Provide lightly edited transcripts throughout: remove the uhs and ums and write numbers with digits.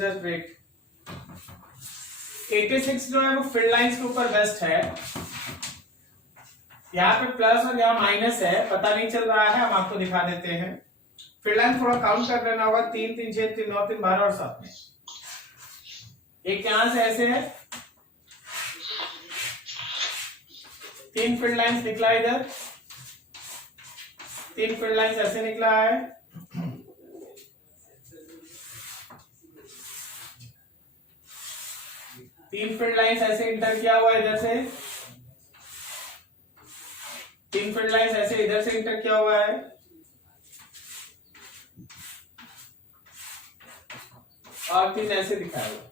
Just wait. 86 जो है वो फील्ड लाइंस के ऊपर बेस्ट है। यहाँ पे प्लस और यहाँ माइनस है, पता नहीं चल रहा है, हम आपको दिखा देते हैं। फील्ड लाइन थोड़ा काउंट कर लेना होगा, 3 3 6 3 9 3 12 और 7 में। एक यहां से ऐसे है, 3 फील्ड लाइंस निकला इधर, 3 फील्ड लाइंस ऐसे निकला है, 3 फील्ड लाइंस ऐसे इंटर किया हुआ है इधर से, 3 फील्ड लाइंस ऐसे इधर से इंटर किया हुआ है, और 3 ऐसे दिखाया हुआ।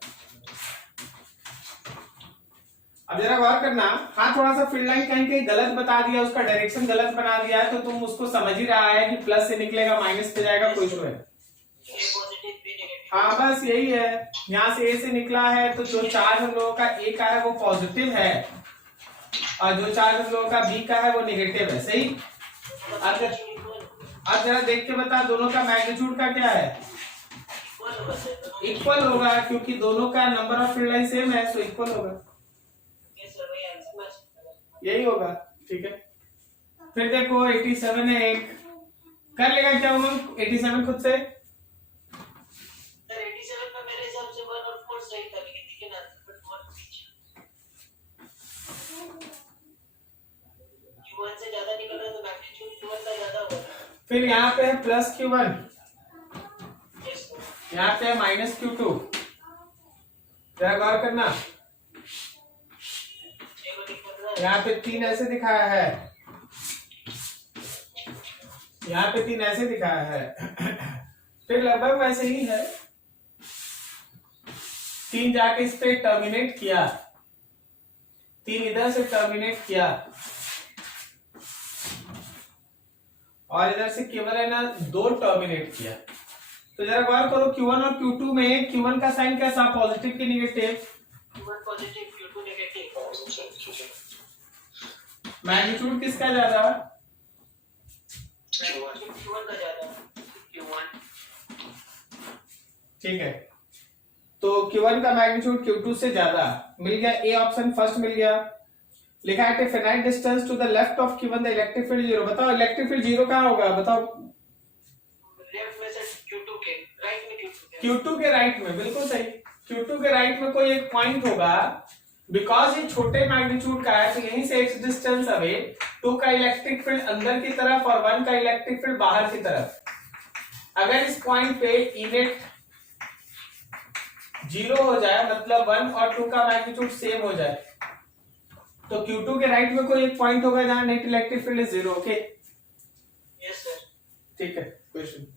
अब जरा गौर करना, हाँ थोड़ा सा फील्ड लाइन कहीं कहीं गलत बता दिया, उसका डायरेक्शन गलत बना दिया है, तो तुम उसको समझ ही रहा है कि प्लस से निकलेगा माइनस पे जाएगा, कोई इशू है। हाँ बस यही है, यहाँ से ए से निकला है तो जो चार्ज हम लोगों का ए का है वो पॉजिटिव है, और जो चार्ज हम लोगों का बी का है वो नेगेटिव है। सही। अब जरा देख के बता, दोनों का मैग्नीट्यूड का क्या है? इक्वल होगा, क्योंकि दोनों का number of field line same है, सो इक्वल होगा, यही होगा। ठीक है, फिर देखो 87 है एक, कर लेगा क्या उन्होंने 87 खुद से? सर 87 में मेरे हिसाब से 1 और 4 सही था, लेकिन ठीक है ना, Q1 से ज्यादा निकल रहा है तो मैग्नीट्यूड Q1 का ज्यादा होगा। फिर यहाँ पे है प्लस Q1, यहाँ पे है माइनस Q2, जरा गौर करना, यहाँ पे 3 ऐसे दिखाया है, यहाँ पे 3 ऐसे दिखाया है, फिर लगभग वैसे ही है, 3 जाके इस पे टर्मिनेट किया, 3 इधर से टर्मिनेट किया, और इधर से केवल है ना 2 टर्मिनेट किया। तो जरा गौर करो, Q1 और Q2 में Q1 का साइन कैसा, पॉजिटिव की negative? Q1 positive Q2 negative. Magnitude किसका ज्यादा? Q1 का ज्यादा। Q1। ठीक है, तो Q1 का मैग्नीट्यूड Q2 से ज्यादा मिल गया, ए ऑप्शन फर्स्ट मिल गया। लिखा है finite distance to the left of Q1 the electric field 0। बताओ इलेक्ट्रिक फील्ड 0 कहां होगा, बताओ? लेफ्ट में से Q2 के राइट में, Q2 के राइट में, बिल्कुल सही। Q2 के राइट में कोई एक पॉइंट होगा, बिकॉज ये छोटे मैग्नीट्यूड का है, तो यहीं से x डिस्टेंस अवे 2 का इलेक्ट्रिक फील्ड अंदर की तरफ और 1 का इलेक्ट्रिक फील्ड बाहर की तरफ। अगर इस पॉइंट पे इनेट 0 हो जाए, मतलब 1 और 2 का मैग्नीट्यूड सेम हो जाए, तो Q2 के राइट में कोई एक पॉइंट होगा जहां net electric field is 0। Okay, yes sir. ठीक है, question.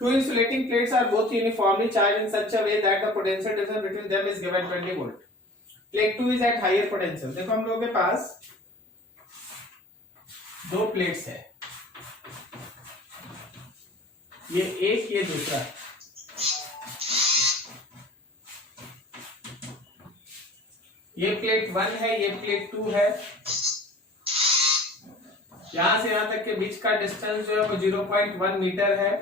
Two insulating plates are both uniformly charged in such a way that the potential difference between them is given 20 volt. Plate 2 is at higher potential. देखो हम लोगों के पास 2 plates है, ये एक, ये दूसरा। ये प्लेट 1 है, ये प्लेट 2 है। यहां से यहां तक के बीच का डिस्टेंस जो है वो 0.1 मीटर है।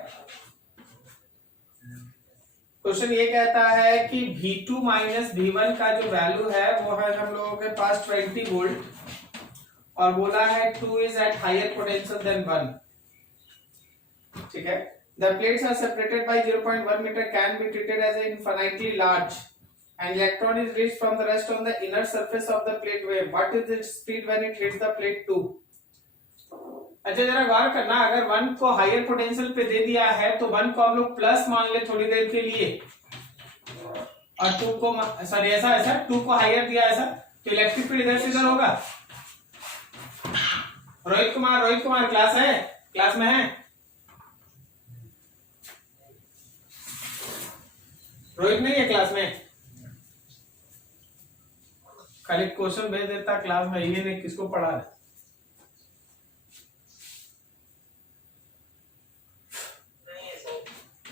क्वेश्चन ये कहता है कि V2 माइनस V1 का जो वैल्यू है वो है हम लोगों के पास 20 वोल्ट, और बोला है 2 is at higher potential than 1। ठीक है, the plates are separated by 0.1 meter, can be treated as infinitely large, and electron is released from the rest on the inner surface of the plate wave. What is its speed when it hits the plate 2? अच्छा जरा गौर करना, अगर 1 को higher potential पे दे दिया है तो 1 को हम लोग प्लस मान ले थोड़ी देर के लिए, और 2 को सॉरी ऐसा 2 को हायर दिया ऐसा, तो इलेक्ट्रिक फील्ड इधर से इधर होगा। रोहित कुमार क्लास है, क्लास में है? रोहित नहीं है क्लास में? खाली क्वेश्चन भेज देता क्लास में, ये नहीं किसको पढ़ा है।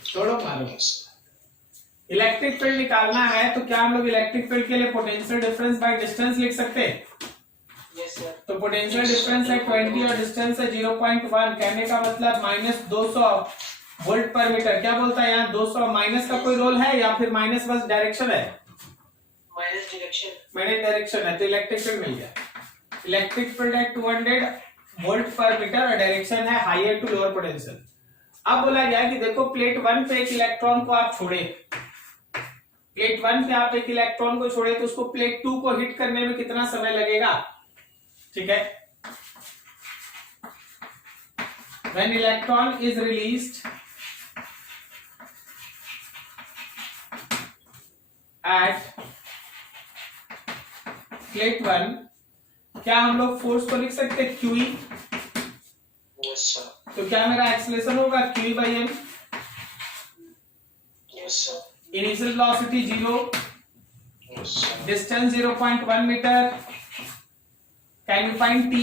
छोड़ो मारो। इलेक्ट्रिक फील्ड निकालना है तो क्या हम लोग इलेक्ट्रिक फील्ड के लिए पोटेंशियल डिफरेंस बाय डिस्टेंस लिख सकते हैं? Yes sir. तो पोटेंशियल डिफरेंस है 20 और डिस्टेंस है 0.1। कहने का मतलब माइनस 200 वोल्ट पर मीटर। क्या बोलता है यहाँ 200? माइनस का कोई रोल है या फिर माइनस बस डायरेक्शन है? माइनस डायरेक्शन है, तो इलेक्ट्रिक फील्ड मिल गया। इलेक्ट्रिक फील्ड है 200 वोल्ट पर मीटर और डायरेक्शन है हायर टू लोअर पोटेंशियल। अब बोला गया कि देखो प्लेट 1 पे एक इलेक्ट्रॉन को आप छोड़े, प्लेट 1 पे आप एक इलेक्ट्रॉन को छोड़े तो उसको प्लेट 2 को हिट करने में कितना समय लगेगा? ठीक है, when electron is released at plate 1, क्या हम लोग फोर्स को लिख सकते हैं QE? यस सर, तो क्या मेरा एक्सेलरेशन होगा QE by m? Yes sir, initial velocity 0, yes sir, distance 0.1 metre. Can you find T?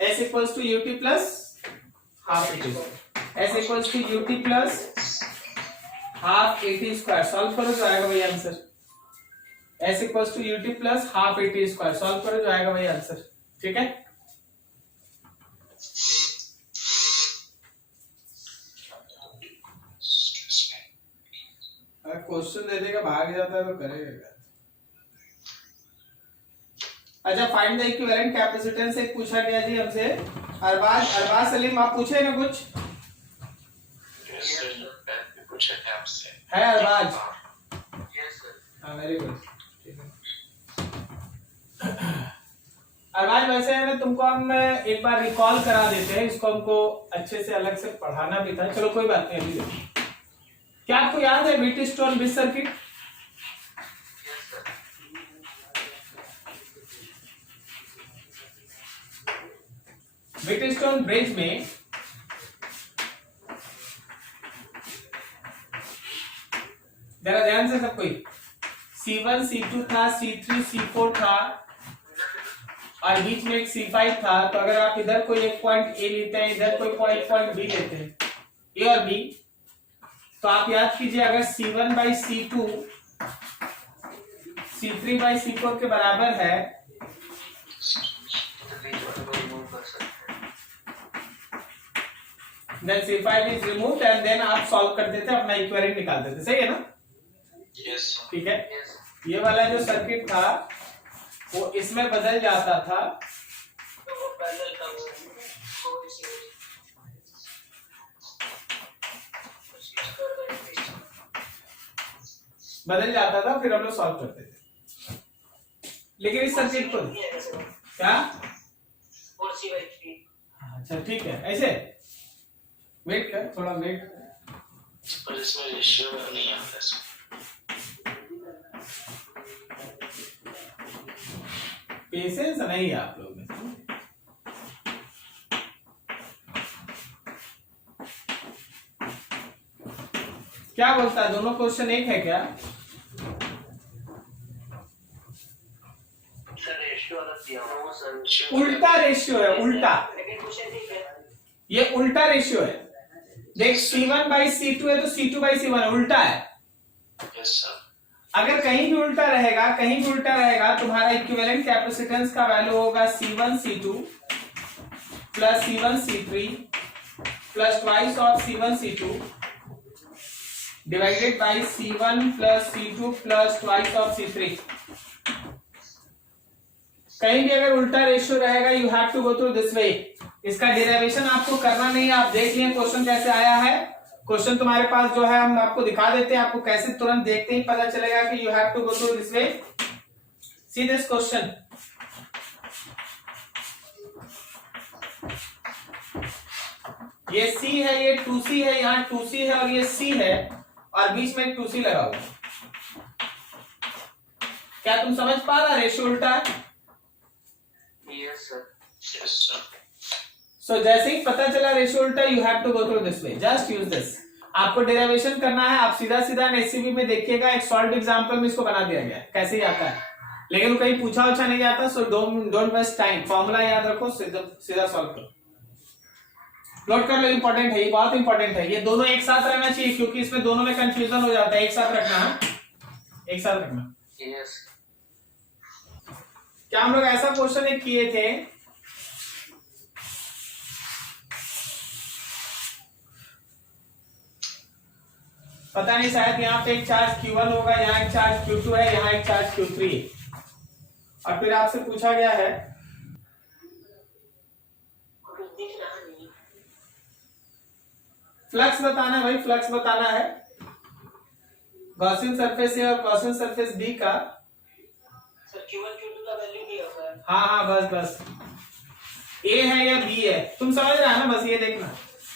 S equals to ut plus half at, S equals to ut plus half at square। Solve करो जो आएगा वही answer. S equals to ut plus half at square। Solve करो जो आएगा वही answer. ठीक है, अगर क्वेश्चन दे देगा भाग जाता है तो करेगा। अच्छा, फाइंड द इक्विवेलेंट कैपेसिटेंस एक पूछा गया जी हमसे। अरबाज सलीम, आप पूछे ना कुछ? पूछे थे आपसे। है अरबाज? यस सर, हाँ, वेरी गुड। अरबाज, वैसे है ना, तुमको हम एक बार रिकॉल करा देते हैं, इसको हमको अच्छे से अलग से पढ़ाना भी था। चलो कोई बात नहीं, अभी देखो। क्या आपको याद है Wheatstone bridge circuit? Yes sir, Wheatstone bridge में जरा ध्यान से सब कोई, C1 C2 था, C3 C4 था और बीच में एक C5 था। तो अगर आप इधर कोई एक पॉइंट A लेते हैं, इधर कोई पॉइंट B लेते हैं, A और B, तो आप याद कीजिए अगर C1 by C2 C3 by C4 के बराबर है then C5 is removed and then आप सॉल्व कर देते, अपना इक्विवेलेंट निकाल देते। सही है ना? यस, ठीक है, यस, ये वाला जो सर्किट था वो इसमें बदल जाता था। तो वो पैरेलल का वो बदल जाता था, फिर हम लोग सॉल्व करते थे। लेकिन इस सर्किट को क्या, अच्छा ठीक है, ऐसे वेट कर, थोड़ा वेट। पर इसमें रेशियो नहीं आता है। पेशेंस नहीं है आप लोग में। क्या बोलता है, दोनों क्वेश्चन एक है क्या? सर रेशियो अलग दिया हुआ सर, उल्टा रेशियो है, उल्टा। लेकिन क्वेश्चन ठीक है, ये उल्टा रेशियो है। देख C1 by C2 है तो C2 by C1 उल्टा है। यस सर, अगर कहीं भी उल्टा रहेगा, कहीं भी उल्टा रहेगा, तुम्हारा इक्विवेलेंट कैपेसिटेंस का वैल्यू होगा C1 C2 plus C1 C3 plus twice of C1 C2 divided by C1 plus C2 plus twice of C3। कहीं भी अगर उल्टा रेशियो रहेगा, you have to go through this वे। इसका डेरिवेशन आपको करना नहीं है, आप देख लिए क्वेश्चन कैसे आया है। क्वेश्चन तुम्हारे पास जो है हम आपको दिखा देते हैं, आपको कैसे तुरंत देखते ही पता चलेगा कि you have to go through this way. See this question, ये C है, ये 2C है, यहाँ 2C है और ये C है और बीच में एक 2C लगा हुआ। क्या तुम समझ पा रहा रेशियो उल्टा है? Yes sir, yes sir. सो जैसे ही पता चला रेशियो उल्टा, you have to go through this way, just use this. आपको डेरिवेशन करना है, आप सीधा सीधा एससीबी में देखिएगा, एक सॉल्व एग्जांपल में इसको बना दिया गया है, कैसे ही आता है, लेकिन कहीं पूछा उछा नहीं जाता। So don't waste time, formula याद रखो, सीधा सॉल्व करो, नोट कर लो। इंपॉर्टेंट है, ये बहुत इंपॉर्टेंट है, ये दोनों एक साथ रहना चाहिए क्योंकि इसमें दोनों में कंफ्यूजन हो जाता है। एक साथ रखना है, एक साथ रखना। यस, क्या हम लोग ऐसा क्वेश्चन एक किए थे, पता नहीं शायद यहाँ पे एक चार्ज Q1 होगा, यहाँ एक चार्ज Q2 है, यहाँ एक चार्ज Q3 है, और फिर आपसे पूछा गया है फ्लक्स बताना है भाई, फ्लक्स बताना है गॉसियन सरफेस ए और गॉसियन सरफेस बी का। सर Q1 Q2 का वैल्यू दिया हुआ है। हाँ बस बस ए है या बी है, तुम समझ रहे हो ना, बस ये देखना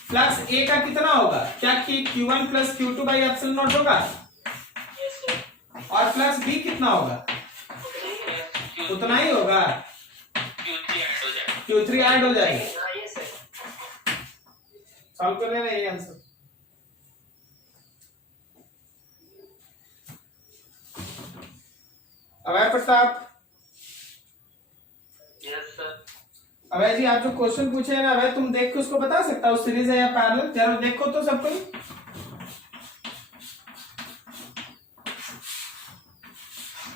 फ्लक्स ए का कितना होगा, क्या कि Q1 plus Q2 by epsilon not होगा, यस सर। और फ्लक्स बी कितना होगा, उतना ही होगा, Q3 ऐड हो जाएगा। हाँ यस सर। सॉल्व कर लेना ये आंसर। अभय प्रताप, यस सर। अभय जी आप जो क्वेश्चन पूछे हैं ना अभय, तुम देख के उसको बता सकता हो सीरीज है या पैरेलल, जरा देखो तो सब कोई।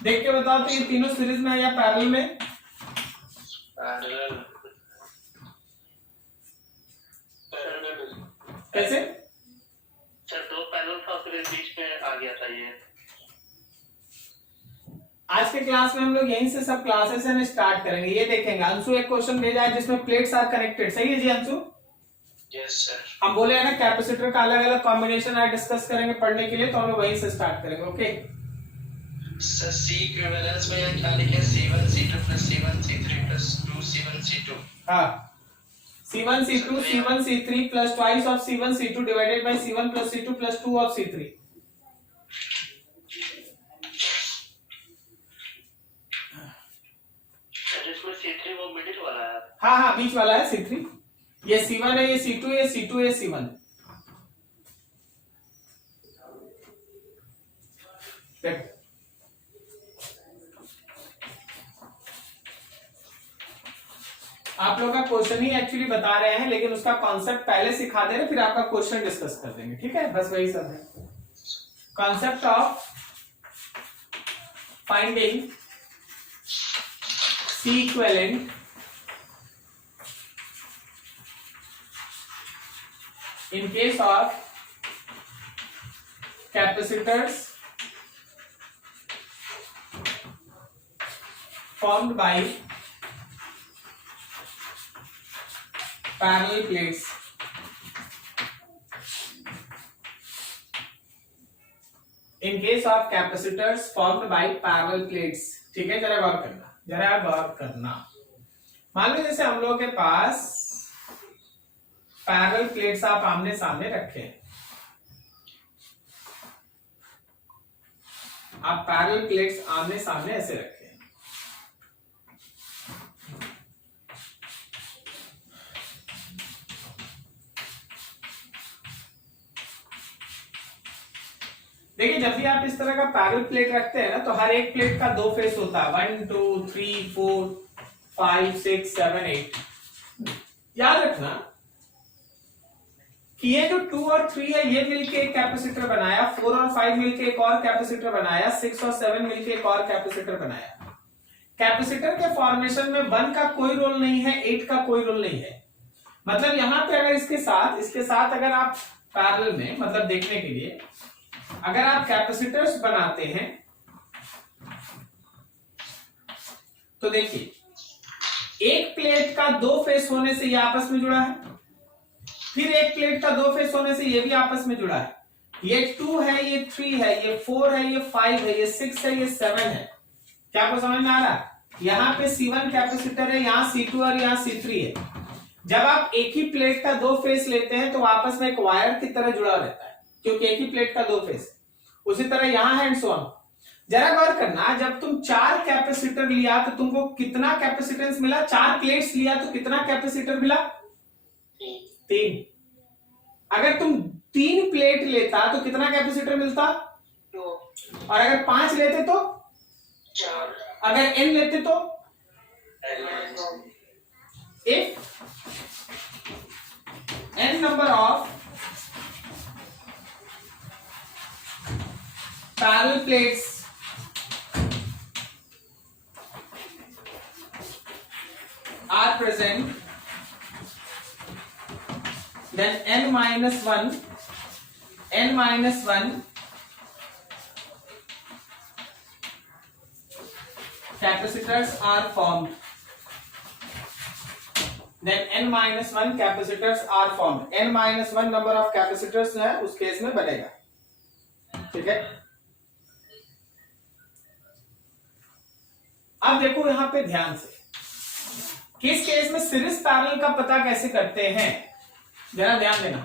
देख के बताओ तो ये तीनों सीरीज में है या पैरेलल में। पैरेलल। कैसे सर दो पैरेलल था फिर बीच में आ गया था ये। आज के क्लास में हम लोग यहीं से सब क्लासेस है स्टार्ट करेंगे। ये देखेंगे अंशु एक क्वेश्चन भेजा है जिसमें प्लेट्स आर कनेक्टेड, सही है जी अंशु? Yes sir. हम बोले हैं ना कैपेसिटर का अलग अलग कॉम्बिनेशन आज डिस्कस करेंगे पढ़ने के लिए, तो हम लोग वहीं से स्टार्ट करेंगे। ओके सर C इक्विवेलेंस में यहाँ क्या लिखे C1 C2 plus C1 C3 plus 2 C1 C2। हाँ C1 C2 C1 C3 plus twice of C1 C2 divided by C1 plus C2 plus 2 of C3। जिसमें C3 वो middle वाला है। हाँ बीच वाला है C3, ये C1 है, ये C2 है, C2 है, C1। देखो आप लोग का क्वेश्चन ही एक्चुअली बता रहे हैं, लेकिन उसका कॉन्सेप्ट पहले सिखा दे रहे, फिर आपका क्वेश्चन डिस्कस कर देंगे, ठीक है? बस वही सब है। Concept of finding C equivalent in case of capacitors formed by parallel plates। In case of capacitors formed by parallel plates, ठीक है? जरा गौर करना, जरा गौर करना। मान लो जैसे हम लोगों के पास पैरेलल प्लेट्स आप आमने सामने रखे, आप पैरेलल प्लेट्स आमने सामने ऐसे रखे, देखिए जब भी आप इस तरह का पैरेलल प्लेट रखते हैं ना, तो हर एक प्लेट का दो फेस होता है, 1 2 3 4 5 6 7 8। याद रखना कि ये जो 2 और 3 है ये मिलके एक कैपेसिटर बनाया, 4 और 5 मिलके एक और कैपेसिटर बनाया, 6 और 7 मिलके एक और कैपेसिटर बनाया। कैपेसिटर के फॉर्मेशन में 1 का कोई रोल नहीं है, 8 का कोई रोल नहीं है। मतलब यहां पे अगर इसके साथ अगर आप पैरेलल में, मतलब देखने के लिए अगर आप कैपेसिटर्स बनाते हैं तो देखिए एक प्लेट का दो फेस होने से ये आपस में जुड़ा है, फिर एक प्लेट का दो फेस होने से ये भी आपस में जुड़ा है। ये 2 है, ये 3 है, ये 4 है, ये 5 है, ये 6 है, ये 7 है। क्या आपको समझ में आ रहा है? यहाँ पे C1 कैपेसिटर है, यहाँ C2 और यहाँ C3 है। जब आप एक ही प्लेट का दो फेस लेते हैं तो आपस में एक वायर की तरह जुड़ा रहता है, क्योंकि एक ही प्लेट का दो फेस। उसी तरह यहां है एंड सो ऑन। जरा गौर करना, जब तुम 4 कैपेसिटर लिया तो तुमको कितना कैपेसिटेंस मिला? 4 प्लेट्स लिया तो कितना कैपेसिटर मिला? 3। अगर तुम 3 प्लेट लेता तो कितना कैपेसिटर मिलता? 2। और अगर 5 लेते तो? 4। अगर n लेते तो? If n number of parallel plates then n minus 1 capacitors are formed. Then n minus 1 capacitors are formed. n minus 1 number of capacitors है उस केस में बनेगा. ठीक है. अब देखो यहां पे ध्यान से, किस केस में सीरीज पैरेलल का पता कैसे करते हैं, जरा ध्यान देना.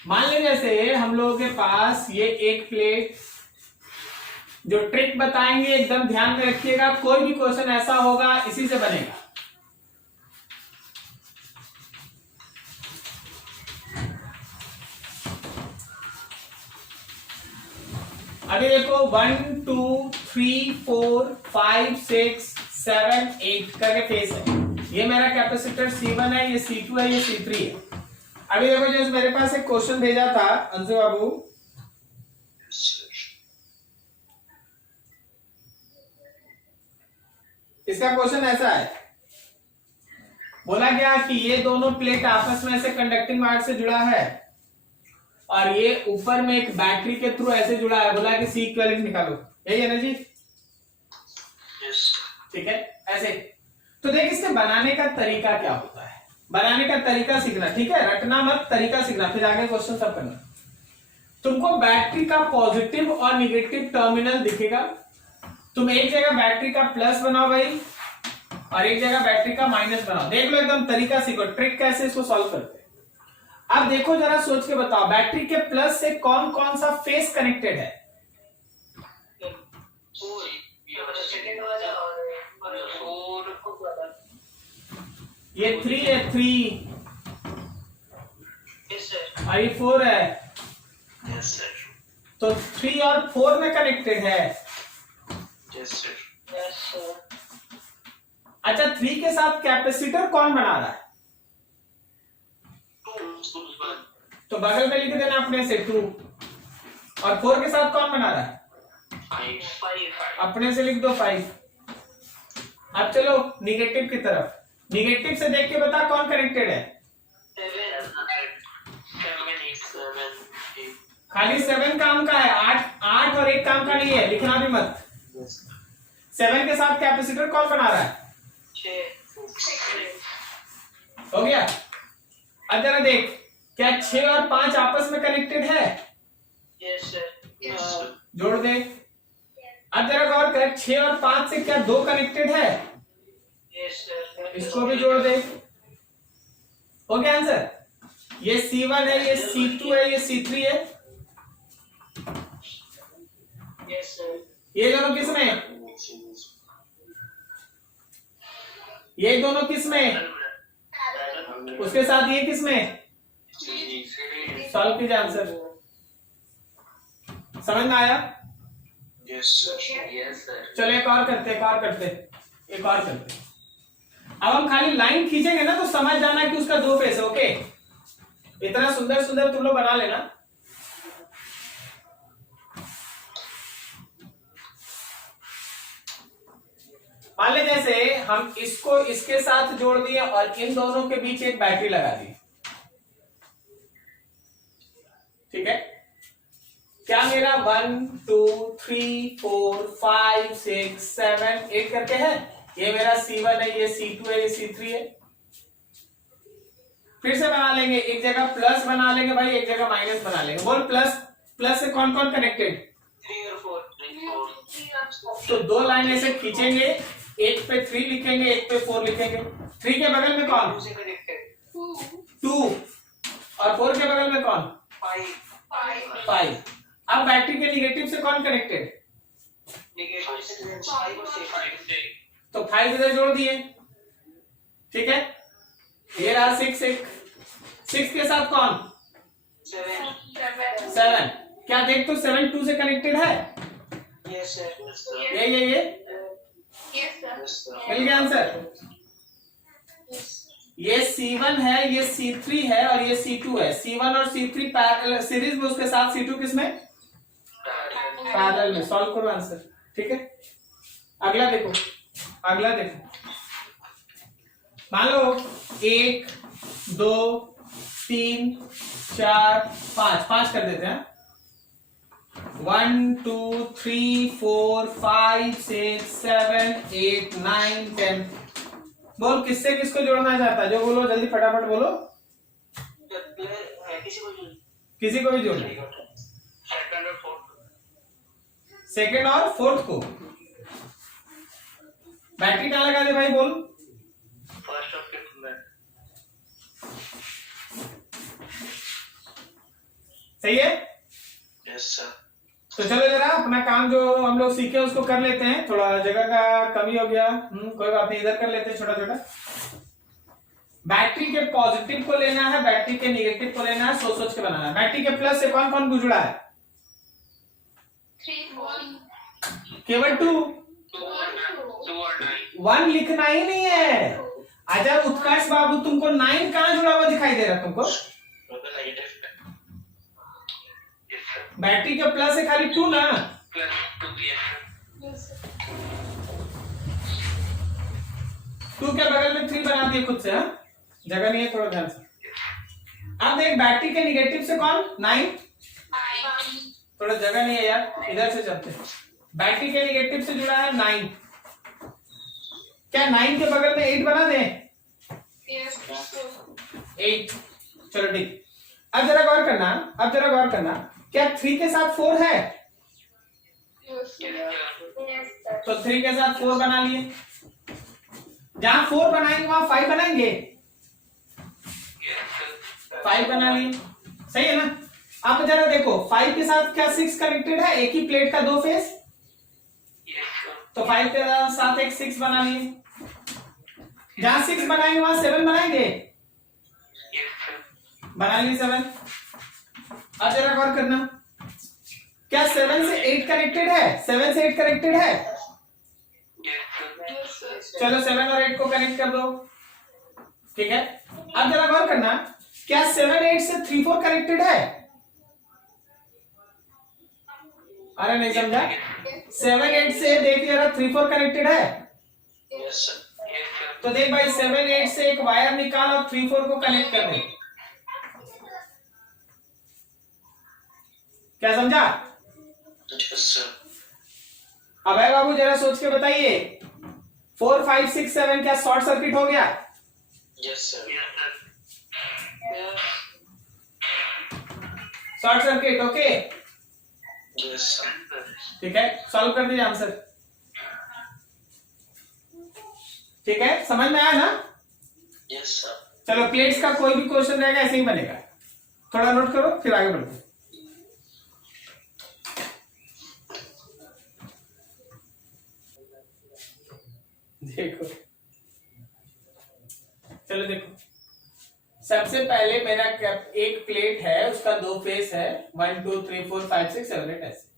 मान लीजिए जैसे हम लोगों के पास ये एक प्लेट, जो ट्रिक बताएंगे एकदम ध्यान में रखिएगा, कोई भी क्वेश्चन ऐसा होगा इसी से बनेगा. अभी देखो 1 2 3 4 5 6 7 8 करके फेस है. ये मेरा कैपेसिटर C1 है, ये C2 है, ये C3 है. अभी देखो जो मेरे पास एक क्वेश्चन भेजा था अंशु बाबू, इसका क्वेश्चन ऐसा है, बोला गया कि ये दोनों प्लेट आपस में ऐसे कंडक्टिंग वायर से जुड़ा है और ये ऊपर में एक बैटरी के थ्रू ऐसे जुड़ा है. बोला कि सी इक्विवेलेंट निकालो. यही है ना जी? ठीक है. ऐसे तो देख, इसके बनाने का तरीका क्या होता है, बनाने का तरीका सीखना. ठीक है, रटना मत, तरीका सीखना, फिर आगे क्वेश्चन सब करना. तुमको बैटरी का पॉजिटिव और निगेटिव टर्मिनल दिखेगा. तुम एक जगह बैटरी का प्लस बनाओ भाई और एक जगह बैटरी का माइनस बनाओ. देख लो, एकदम तरीका सीखो, ट्रिक कैसे इसको सॉल्व करते हैं. अब देखो जरा सोच के बताओ, बैटरी के प्लस से कौन कौन सा फेस कनेक्टेड है? ये 3 है, 3 और ये 4 है. तो 3 और 4 में कनेक्टेड है. अच्छा, 3 के साथ कैपेसिटर कौन बना रहा है? तो बगल में लिख देना अपने से 2. और 4 के साथ कौन बना रहा है? 5. अपने से लिख दो 5. अब चलो निगेटिव की तरफ. निगेटिव से देख के बता कौन कनेक्टेड है? 7 खाली 7 काम का है, 8 और 1 काम का नहीं है, लिखना भी मत. 7 के साथ कैपेसिटर कौन बना रहा है? 6. हो गया. अब जरा देख, क्या 6 और 5 आपस में कनेक्टेड है? जोड़ दे. अब जरा गौर कर, 6 और 5 से क्या 2 कनेक्टेड है? इसको भी जोड़ दे. हो गया आंसर. ये C1 है, ये C2 है, ये C3 है. ये दोनों किस में? ये दोनों किस में? उसके साथ ये किस में? सॉल्व कीजिए आंसर. समझ में आया? चलो एक और करते. अब हम खाली लाइन खींचेंगे ना तो समझ जाना कि उसका 2 फेस है. ओके, इतना सुंदर सुंदर तुम लोग बना लेना. मान ले जैसे हम इसको इसके साथ जोड़ दिए और इन दोनों के बीच एक बैटरी लगा दी. ठीक है, क्या मेरा 1 2 3 4 5 6 7 8 करके है? ये मेरा C1 है, ये C2 है, ये C3 है. फिर से बना लेंगे, एक जगह प्लस बना लेंगे भाई, एक जगह माइनस बना लेंगे. बोल, प्लस से कौन कौन कनेक्टेड? 3 और 4. तो 2 लाइन ऐसे खींचेंगे, एक पे 3 लिखेंगे, एक पे 4 लिखेंगे. 3 के बगल में कौन? 2 और 4 के बगल में कौन? 5. अब बैटरी के निगेटिव से कौन कनेक्टेड? तो 5 इधर जोड़ दिए. ठीक है, ये रहा 6 के साथ कौन? 7. क्या देख, तो 7 2 से कनेक्टेड है. ये मिल गया आंसर. ये C1 है, ये C3 है और ये C2 है. C1 और C3 पैरेलल सीरीज में, उसके साथ C2 किसमें? पैरेलल में. सॉल्व करो आंसर. ठीक है, अगला देखो. मान लो 1 2 3 4 5 5 कर देते हैं। 1 2 3 4 5 6 7 8 9 10। बोल किससे किसको जोड़ना चाहता है? जो बोलो जल्दी फटाफट बोलो। किसी को भी जोड़ लो। सेकंड और फोर्थ को। बैटरी कहाँ लगा दे भाई बोल। फर्स्ट और फिफ्थ में। सही है। Yes sir. तो चलो जरा अपना काम जो हम लोग सीखे उसको कर लेते हैं। थोड़ा जगह का कमी हो गया, कोई बात नहीं, इधर कर लेते हैं छोटा छोटा। बैटरी के पॉजिटिव को लेना है, बैटरी के नेगेटिव को लेना है, सोच सोच के बनाना है। बैटरी के प्लस से कौन कौन जुड़ा है? 3 4 केवल 2 1 लिखना ही नहीं है। अच्छा उत्कर्ष बाबू, तुमको 9 कहां जुड़ा हुआ दिखाई दे रहा है तुमको? बैटरी के प्लस से खाली 2 ना। टू के बगल में 3 बना दिए खुद से। हाँ जगह नहीं है, थोड़ा ध्यान से। अब देख बैटरी के निगेटिव से कौन? 9। थोड़ा जगह नहीं है यार, इधर से चलते हैं। बैटरी के निगेटिव से जुड़ा है 9। क्या 9 के बगल में 8 बना दें? 8। चलो ठीक। अब जरा गौर करना, अब जरा गौर करना, क्या 3 के साथ 4 है? तो 3 के साथ 4 बना लिए। जहां 4 बनाएंगे वहां 5 बनाएंगे। 5 बना लिए, सही है ना। अब जरा देखो 5 के साथ क्या 6 कनेक्टेड है? एक ही प्लेट का 2 फेस। तो 5 के साथ एक 6 बना लिए। जहां 6 बनाएंगे वहां 7 बनाएंगे। बना लिए 7। अब जरा गौर करना, क्या 7 से 8 कनेक्टेड है? 7 से 8 कनेक्टेड है। चलो 7 और 8 को कनेक्ट कर दो, ठीक है। अब जरा गौर करना, क्या 7 8 से 3 4 कनेक्टेड है? अरे नहीं समझा। 7 8 से देख जरा 3 4 कनेक्टेड है। तो देख भाई 7 8 से एक वायर निकाल और 3 4 को कनेक्ट कर दे। क्या समझा? अब है बाबू जरा सोच के बताइए, 4 5 6 7 क्या शॉर्ट सर्किट हो गया? Yes sir. Short circuit, okay yes sir. ठीक है। सॉल्व कर दीजिए आंसर। ठीक है, समझ में आया ना? Yes sir. चलो प्लेट्स का कोई भी क्वेश्चन रहेगा ऐसे ही बनेगा, थोड़ा नोट करो फिर आगे बढ़ते। देखो चलो देखो, सबसे पहले मेरा एक प्लेट है, उसका 2 फेस है, 1 2 3 4 5 6 7 8 ऐसे।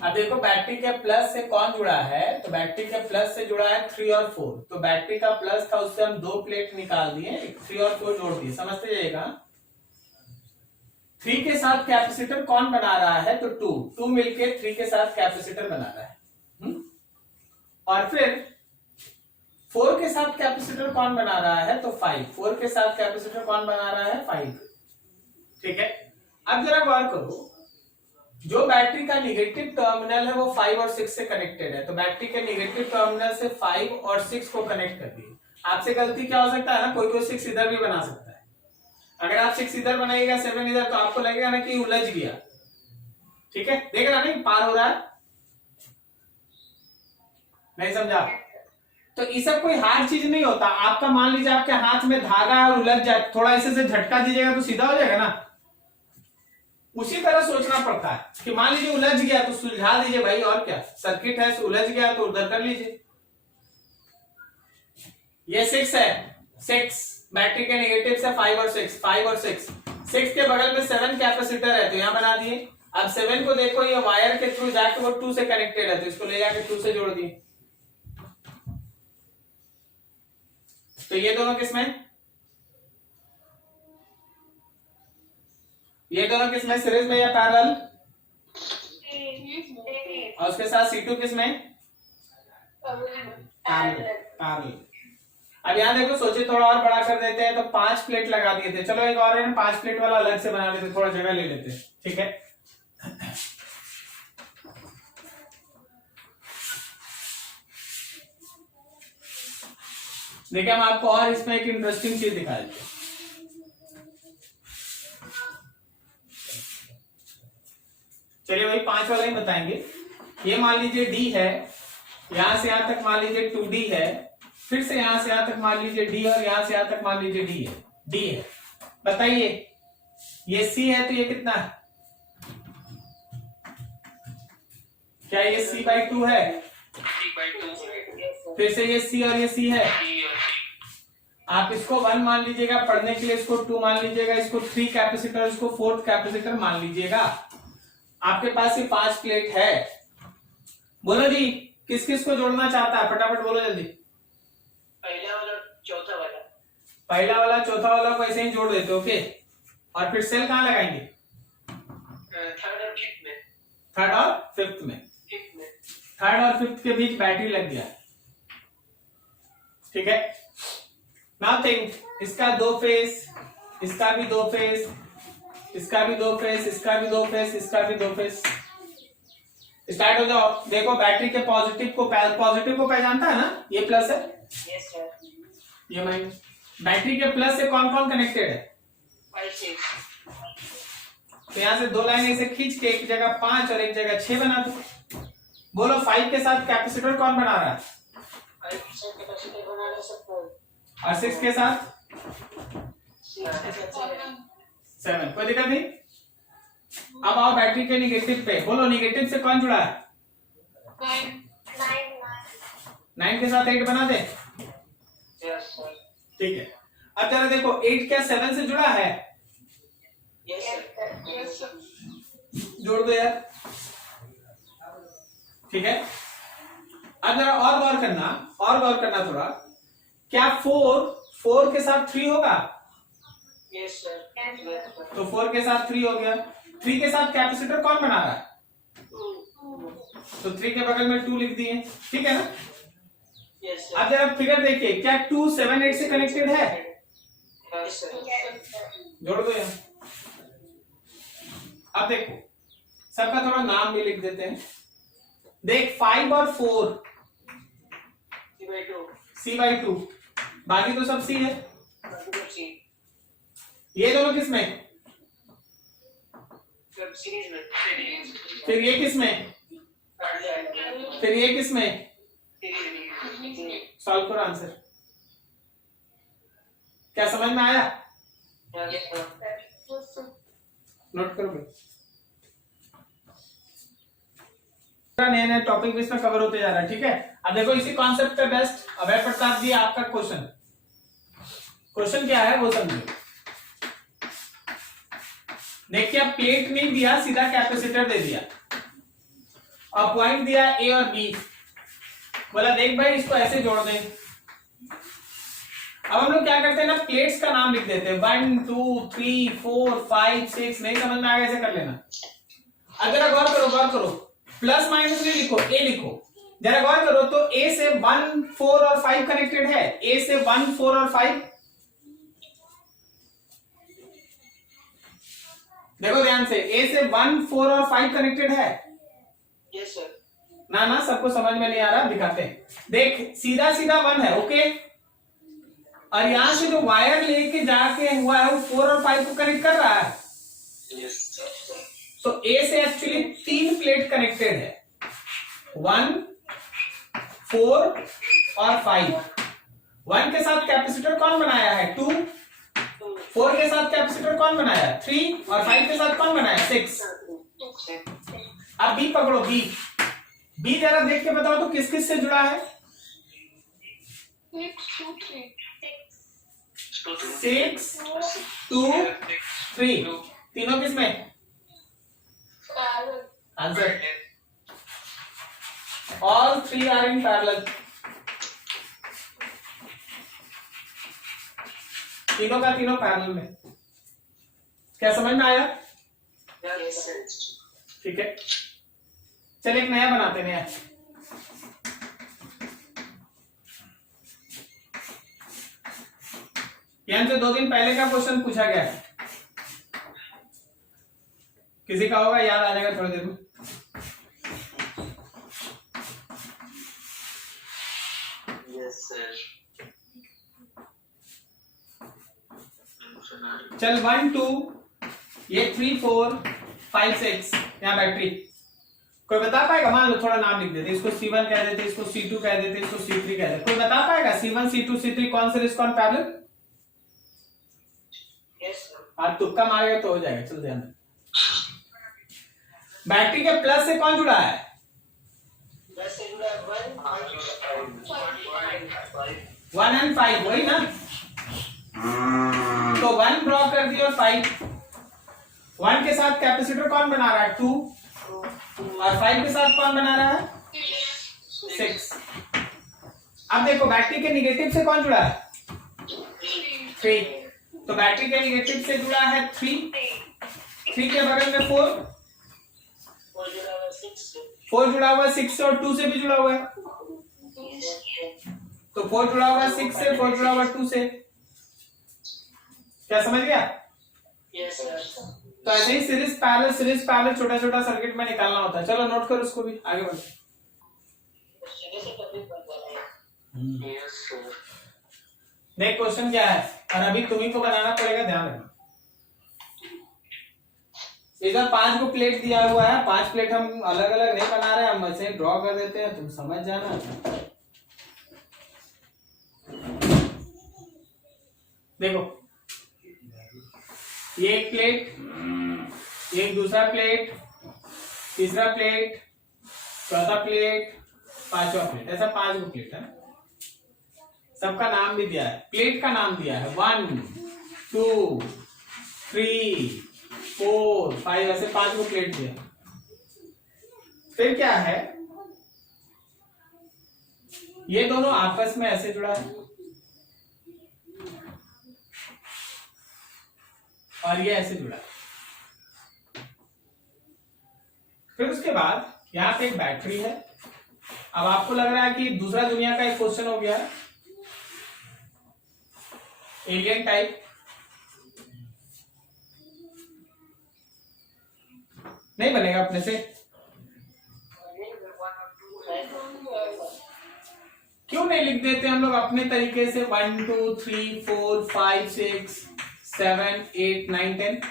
अब देखो बैटरी के प्लस से कौन जुड़ा है? तो बैटरी के प्लस से जुड़ा है 3 और 4। तो बैटरी का प्लस था, उससे हम 2 प्लेट निकाल दिए, 3 और 4 जोड़ दिए। समझते जाइएगा। 3 के साथ कैपेसिटर कौन बना रहा है? तो 2 मिलके 3 के साथ कैपेसिटर बना रहा है। और फिर 4 के साथ कैपेसिटर कौन बना रहा है? तो 5। 4 के साथ कैपेसिटर कौन बना रहा है? 5। ठीक है। अब जरा गौर करो, जो बैटरी का निगेटिव टर्मिनल है वो 5 और 6 से कनेक्टेड है। तो बैटरी के निगेटिव टर्मिनल से 5 और 6 को कनेक्ट कर दिए। आपसे गलती क्या हो सकता है ना, कोई 6 इधर भी बना सकता है। अगर आप 6 इधर बनाइएगा 7 इधर, तो आपको लगेगा ना कि उलझ गया। ठीक है, देख रहा नहीं पार हो रहा है? नहीं समझा? तो ये सब कोई हार्ड चीज नहीं होता। आपका मान लीजिए आपके हाथ में धागा है और उलझ जाए, थोड़ा ऐसे से झटका दीजिएगा तो सीधा हो जाएगा ना। उसी तरह सोचना पड़ता है कि मान लीजिए उलझ गया तो सुलझा दीजिए भाई, और क्या। सर्किट है, उलझ गया तो उधर कर लीजिए। ये 6 है, 6 बैटरी के नेगेटिव से 5 और 6, 5 और 6 के बगल में 7 कैपेसिटर है, तो यहां बना दिए। अब 7 को देखो, ये वायर के थ्रू जाके वो 2 से कनेक्टेड है, तो इसको ले जाके 2 से जोड़ दिए। तो ये दोनों किसमें? ये दोनों किसमें? सीरीज में या पैरेलल? और उसके साथ C2 किसमें? पैरेलल। अब यहाँ देखो, सोचे थोड़ा और बड़ा कर देते हैं, तो 5 प्लेट लगा दिए थे। चलो एक और है ना, 5 प्लेट वाला अलग से बना लेते, थोड़ा जगह ले लेते, ठीक है। देखिए हम आपको और इसमें एक इंटरेस्टिंग चीज दिखा देते हैं। चलिए वही 5 वाला ही बताएंगे। ये मान लीजिए डी है, यहां से यहां तक मान लीजिए 2D है, फिर से यहां से यहां तक मान लीजिए डी, और यहां से यहां तक मान लीजिए डी है। बताइए ये सी है तो ये कितना है? क्या ये C/2 है? फिर से ये सी और ये सी है। आप इसको 1 मान लीजिएगा, पढ़ने के लिए इसको 2 मान लीजिएगा, इसको 3 कैपेसिटर, इसको 4th कैपेसिटर मान लीजिएगा। आपके पास ये 5 प्लेट है। बोलो जी, किस किस को जोड़ना चाहता है? फटाफट बोलो जल्दी। पहला वाला चौथा वाला, पहला वाला चौथा वाला को ऐसे ही जोड़ देते, ओके। और फिर सेल कहाँ लगाएंगे? थर्ड और फिफ्थ में। थर्ड और फिफ्थ में। थर्ड और फिफ्थ के बीच बैटरी लग गया, ठीक है। नाउ थिंक, इसका 2 फेस, इसका भी 2 फेस, इसका भी 2 फेस, इसका भी 2 फेस, इसका भी 2 फेस। स्टार्ट हो जाओ। देखो बैटरी के पॉजिटिव को पहचानता है ना, ये प्लस है, यस सर, ये माइनस। बैटरी के प्लस से कौन कौन कनेक्टेड है? 5 6। तो यहां से 2 लाइन ऐसे खींच के एक जगह 5 और एक जगह 6 बना दो। बोलो 5 के साथ कैपेसिटर कौन बना रहा है? 5 के साथ कैपेसिटर बना रहे सब 4, और 6 के साथ 6 के साथ 7। कोई दिक्कत नहीं। अब आओ बैटरी के निगेटिव पे, बोलो निगेटिव से कौन जुड़ा है? 9 के साथ 8 बना दे, यस सर, ठीक है। अब जरा देखो 8 क्या 7 से जुड़ा है? यस सर, जोड़ दो यार, ठीक है। अब जरा और गौर करना थोड़ा। क्या 4 के साथ 3 होगा? यस सर, तो 4 के साथ 3 हो गया। 3 के साथ कैपेसिटर कौन बना रहा है? तो 3 के बगल में 2 लिख दिए, ठीक है ना। यस सर, अब जरा फिगर देखिए, क्या 2 7 8 से कनेक्टेड है? यस सर, जोड़ दो यहाँ। अब देखो सबका थोड़ा नाम भी लिख देते हैं। देख 5 और 4 C/2, बाकी तो सब C है। ये दोनों किस में? सीरीज में। फिर ये किस में? फिर ये किस में? सॉल्व करो आंसर। क्या समझ में आया? नोट करो भाई। नए नए टॉपिक भी इसमें कवर होते जा रहा है, ठीक है। अब देखो इसी कॉन्सेप्ट पे बेस्ट अभय प्रताप जी आपका क्वेश्चन क्या है वो समझो। देखिए अब प्लेट नहीं दिया, सीधा कैपेसिटर दे दिया और पॉइंट दिया ए और बी। बोला देख भाई इसको ऐसे जोड़ दें। अब हम लोग क्या करते हैं ना, प्लेट्स का नाम लिख देते हैं 1 2 3 4 5 6। नहीं समझ में आ गया ऐसे कर लेना। अगर गौर करो प्लस माइनस नहीं लिखो, ए लिखो। जरा गौर करो तो ए से 1 4 और 5 कनेक्टेड है। ए से 1 4 और 5 देखो ध्यान से, ए से 1 4 और 5 कनेक्टेड है। यस सर, ना सबको समझ में नहीं आ रहा, दिखाते हैं। देख सीधा 1 है, ओके। और यहां से जो वायर लेके जाके हुआ है वो 4 और 5 को कनेक्ट कर रहा है। यस सर, तो ए से एक्चुअली 3 प्लेट कनेक्टेड है, 1 4 और 5। 1 के साथ कैपेसिटर कौन बनाया है? 2। 4 के साथ कैपेसिटर कौन बनाया? 3। और 5 के साथ कौन बनाया? 6। अब बी पकड़ो, बी जरा देख के बताओ तो किस किस से जुड़ा है? 6 2 3। तीनों किस में? Answer all 3 are in parallel. तीनों का तीनों पैरेलल में। क्या समझ में आया? यस सर, ठीक है, चलिए एक नया बनाते हैं। यहाँ से 2 दिन पहले का क्वेश्चन पूछा गया है, किसी का होगा, याद आ जाएगा थोड़ी देर में। Yes sir. चल 1 2 ये 3 4 5 6 यहाँ बैटरी कोई बता पाएगा? मान लो थोड़ा नाम लिख देते, इसको C1 कह देते, इसको C2 कह देते, इसको C3 कह देते। कोई बता पाएगा C1 C2 C3 कौन सीरीज कौन पैरेलल? Yes sir. आप तुक्का मारेगा तो हो जाएगा। चल ध्यान। बैटरी के प्लस से कौन जुड़ा है? प्लस से जुड़ा 1 एंड 5 वही ना, तो 1 ड्रॉ कर दिया और 5। 1 के साथ कैपेसिटर कौन बना रहा है? 2, और 5 के साथ कौन बना रहा है? 6। अब देखो बैटरी के निगेटिव से कौन जुड़ा है? 3। तो बैटरी के निगेटिव से जुड़ा है 3, 3 के बगल में 4 जुड़ा हुआ है 6 से, और 2 से भी जुड़ा हुआ है। तो 4 जुड़ा हुआ है 6 से, 4 जुड़ा हुआ है 2 से। क्या समझ गया? Yes sir. तो ऐसे ही सीरीज पैरेलल छोटा छोटा सर्किट में निकालना होता है। चलो नोट करो उसको भी, आगे बढ़ो। Yes sir. नेक्स्ट क्वेश्चन क्या है, और अभी तुम्ही को बनाना पड़ेगा, ध्यान रखना। इधर 5 को प्लेट दिया हुआ है, 5 प्लेट हम अलग अलग नहीं बना रहे, हम ऐसे ड्रॉ कर देते हैं, तुम समझ जाना। देखो ये एक प्लेट, एक दूसरा प्लेट, तीसरा प्लेट, चौथा प्लेट, पांचवा प्लेट, ऐसा 5 को प्लेट है। सबका नाम भी दिया है, प्लेट का नाम दिया है 1 2 3 4 5, ऐसे 5 को प्लेट दिया। फिर क्या है, ये दोनों आपस में ऐसे जुड़ा है, और ये ऐसे जुड़ा है। फिर उसके बाद यहां पे एक बैटरी है। अब आपको लग रहा है कि दूसरा दुनिया का एक क्वेश्चन हो गया है, एलियन टाइप। नहीं बनेगा अपने से, क्यों नहीं लिख देते हम लोग अपने तरीके से? 1 2 3 4 5 6 7 8 9 10।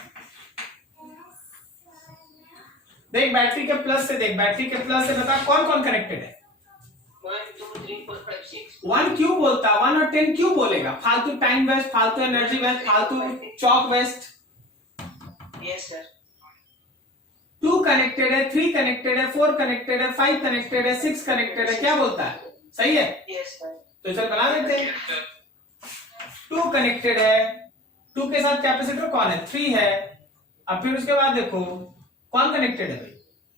देख बैटरी के प्लस से, देख बैटरी के प्लस से बता कौन कौन कनेक्टेड है। 1 2 3 4 5 6। 1 क्यों बोलता? 1 और 10 क्यों बोलेगा? फालतू टाइम वेस्ट, फालतू एनर्जी वेस्ट, फालतू चौक वेस्ट। Yes sir. 2 कनेक्टेड है, 3 कनेक्टेड है, 4 कनेक्टेड है, 5 कनेक्टेड है, 6 कनेक्टेड है। क्या बोलता है? सही है? Yes sir. तो चल बना देते हैं। 2 कनेक्टेड है, 2 के साथ कैपेसिटर कौन है? 3 है। अब फिर उसके बाद देखो कौन कनेक्टेड है भाई?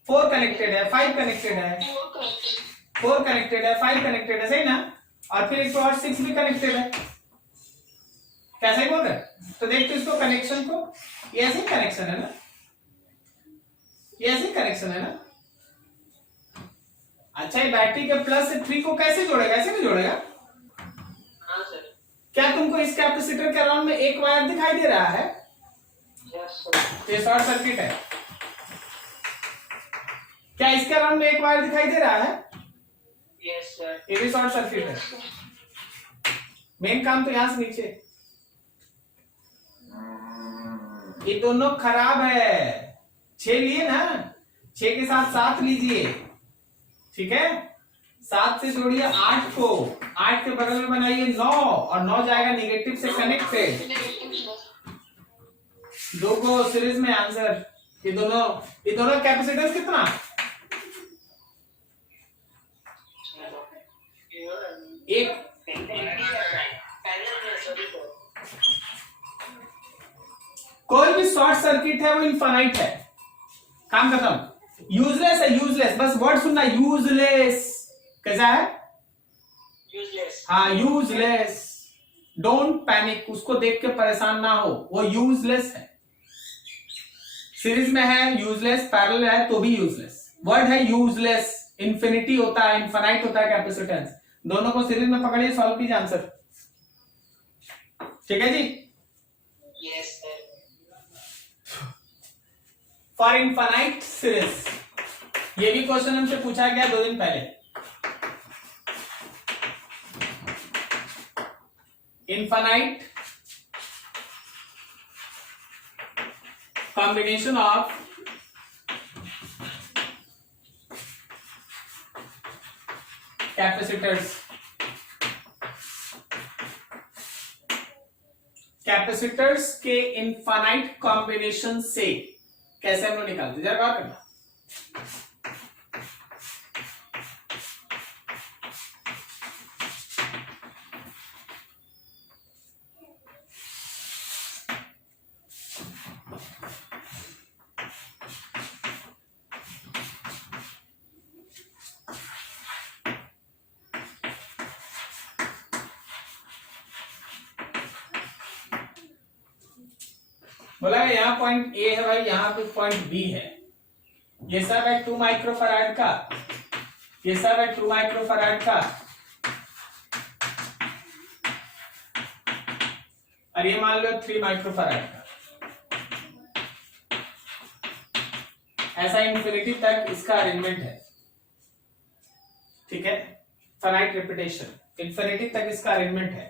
4 कनेक्टेड है, 5 कनेक्टेड है, 4 कनेक्टेड है, 5 कनेक्टेड है, सही ना? और फिर एक और 6 भी कनेक्टेड है। कैसे बोल रहे? तो देखते इसको कनेक्शन को, ये ऐसे कनेक्शन है ना, ये ऐसे कनेक्शन है ना। अच्छा ये बैटरी के प्लस से 3 को कैसे जोड़ेगा? ऐसे नहीं जोड़ेगा। हाँ सर। क्या तुमको इस कैपेसिटर के अराउंड में एक वायर दिखाई दे रहा है? Yes sir. ये शॉर्ट सर्किट है। क्या इसके अराउंड में एक वायर दिखाई दे रहा है? Yes sir. ये भी शॉर्ट सर्किट है। मेन काम तो यहां से नीचे, ये दोनों खराब है। 6 लिए ना, 6 के साथ 7 लीजिए, ठीक है? 7 से जोड़िए 8 को, 8 के बगल में बनाइए 9, और 9 जाएगा निगेटिव से कनेक्टेड। 2 को सीरीज में आंसर। ये दोनों कैपेसिटेंस कितना? एक। कोई भी शॉर्ट सर्किट है वो इनफाइनाइट है, काम खत्म। यूजलेस है, यूजलेस, बस वर्ड सुनना, यूजलेस। कैसा है? यूजलेस। हाँ यूजलेस। डोंट पैनिक, उसको देख के परेशान ना हो, वो यूजलेस है। सीरीज में है यूजलेस, पैरेलल है तो भी यूजलेस। वर्ड है यूजलेस। इन्फिनिटी होता है, इनफाइनाइट होता है कैपेसिटेंस। दोनों को सीरीज में पकड़िए, सॉल्व कीजिए आंसर। ठीक है जी। Yes, sir. For infinite series, ये भी क्वेश्चन हमसे पूछा गया 2 दिन पहले। Infinite combination of capacitors, capacitors के इनफाइनाइट कॉम्बिनेशन से कैसे हम लोग निकालते, जरा गौर करना। बोला है यहाँ पॉइंट ए है भाई, यहाँ पे पॉइंट बी है। ये सब है 2 माइक्रोफैराड का, ये सब है 2 माइक्रोफैराड का, और ये मान लो 3 माइक्रोफैराड का। ऐसा इंफिनिटी तक इसका अरेंजमेंट है, ठीक है। फाइनाइट रिपीटेशन, इंफिनिटी तक इसका अरेंजमेंट है।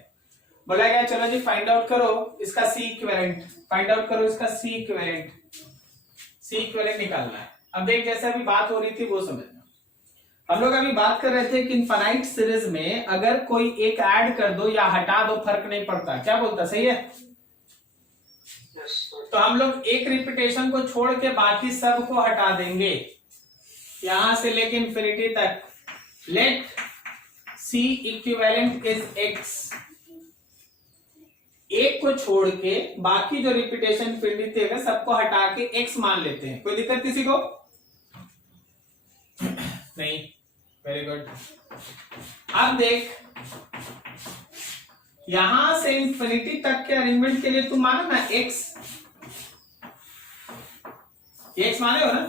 बोला गया चलो जी फाइंड आउट करो इसका सी इक्विवेलेंट, फाइंड आउट करो इसका सी इक्विवेलेंट, सी इक्विवेलेंट निकालना है। अब देख जैसे अभी बात हो रही थी वो समझना। हम लोग अभी बात कर रहे थे कि इनफाइनाइट सीरीज में अगर कोई एक ऐड कर दो या हटा दो फर्क नहीं पड़ता, क्या बोलता, सही है। तो हम लोग एक रिपीटेशन को छोड़ के बाकी सब को हटा देंगे, यहां से लेके इंफिनिटी तक। Let C equivalent is X, एक को छोड़ के बाकी जो रिपीटेशन इंफिनिटी थे सबको हटा के एक्स मान लेते हैं। कोई दिक्कत किसी को नहीं, वेरी गुड। अब देख यहां से इंफिनिटी तक के अरेंजमेंट के लिए तुम मानो ना एक्स, एक्स माने हो ना।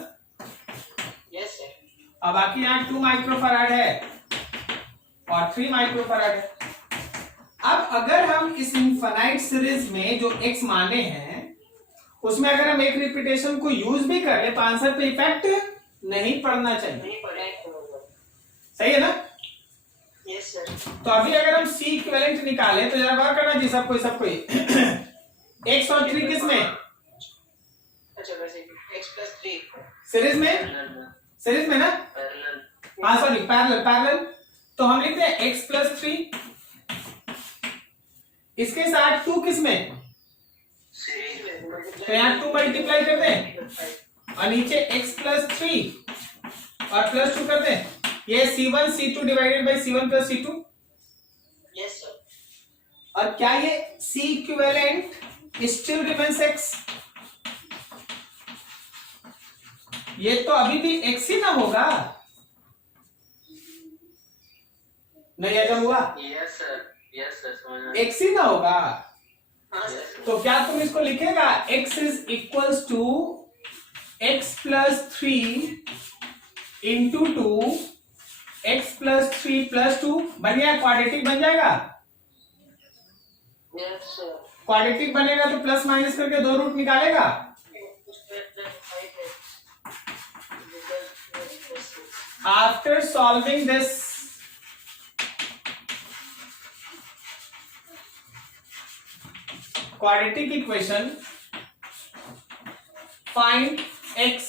Yes, sir. अब बाकी यहाँ 2 माइक्रोफैराड है और 3 माइक्रोफैराड है। अब अगर हम इस इनफाइनाइट सीरीज में जो x माने हैं उसमें अगर हम एक रिपीटेशन को यूज भी कर ले तो आंसर पे इफेक्ट नहीं पड़ना चाहिए, नहीं पढ़ा, सही है ना। Yes, sir. तो अभी अगर हम सी इक्विवेलेंट निकाले तो जरा बात करना जी सबको सबको x और 3 किस में, अच्छा वैसे x plus 3 सीरीज में, सीरीज में ना, parallel. हाँ सॉरी पैरेलल, पैरेलल। तो हम लिखते हैं x plus 3, इसके साथ 2 किस में, Series में तो यहाँ 2 मल्टीप्लाई कर दें और नीचे x plus 3 और प्लस 2 कर दें। ये C1 C2 divided by C1 plus C2। Yes, sir. और क्या ये C equivalent still remains x, ये तो अभी भी x ही ना होगा, नहीं ऐसा हुआ, Yes, sir. Yes, sir. समझा। x ही ना होगा। हाँ सर। तो क्या तुम इसको लिखेगा x is equals to x plus 3 into 2 x plus 3 plus 2 बन गया, क्वाड्रेटिक बन जाएगा। Yes, sir. क्वाड्रेटिक बनेगा तो प्लस माइनस करके 2 रूट निकालेगा। After solving this quadratic equation, find x